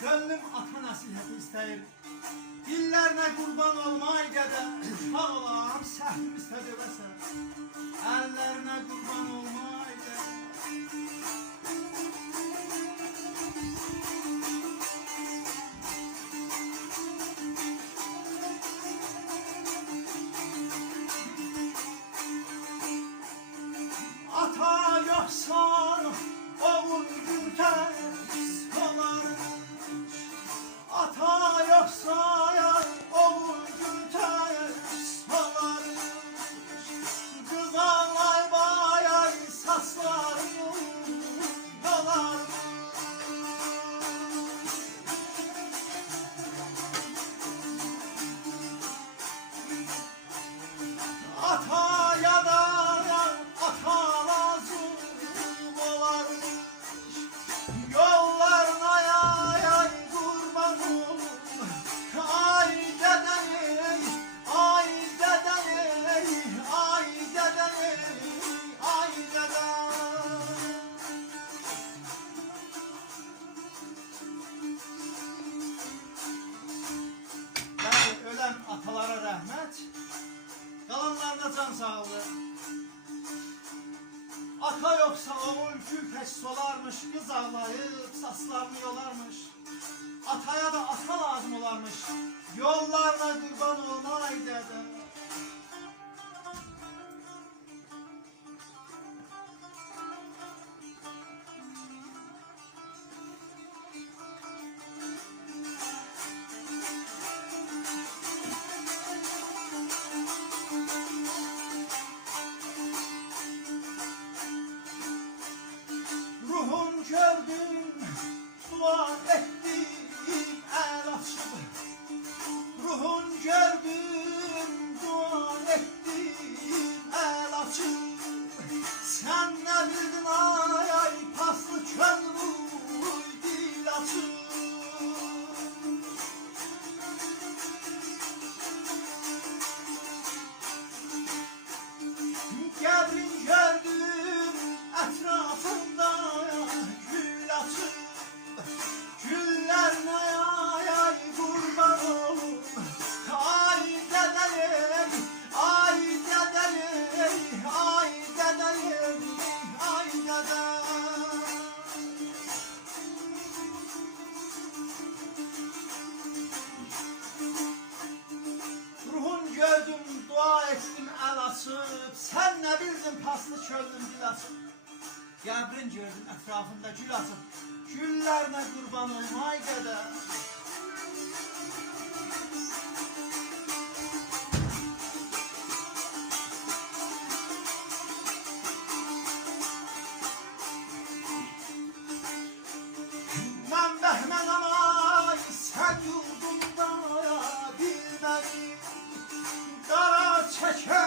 Gönlüm ata nəsihəti istəyir. Dillərinə qurban olmay gədə. Sağ olam, səhvim istədi vəsə. Əllərinə qurban olmay gədə. Ata yoxsan, oğul gültər olarmış. Ata yoxsa oğul gültər olarmış. Qız ağlar bayar saçlarım dolarmış. Ata ya da ata lazım olarmış. Yollarına yay kurban olum. Ay dedem ey, ay dedem ey, ay dedem ey, ay dedem. Yani ölen atalara rahmet, kalanlarına can sağlığı. Ata yoksa oğul gül tək solarmış, kız ağlayıp saçlarını yolarmış. Ataya da ata lazım olarmış, yollarına kurban olmay dede. Ruhum gördüm, dua ettim el açıp. Ruhum gördüm, dua ettim el açıp. Sen ne bildin ay ay paslı könlüm dil açıp. Gebrin gördüm etrafında gül açıp. Güllerine ay kurban olum. Ay dedem, ay dedem, ay dedem, ay dedem. Ruhun gördüm, dua ettim el açıp. Sen ne bildin paslı çöldüm dil açıp. Qəbrin gördüm etrafında gül açıp. Güllerine kurban olmay dede. Ben Bəhmənəm ay, sen yurdumda bilmədim. Qara çəkər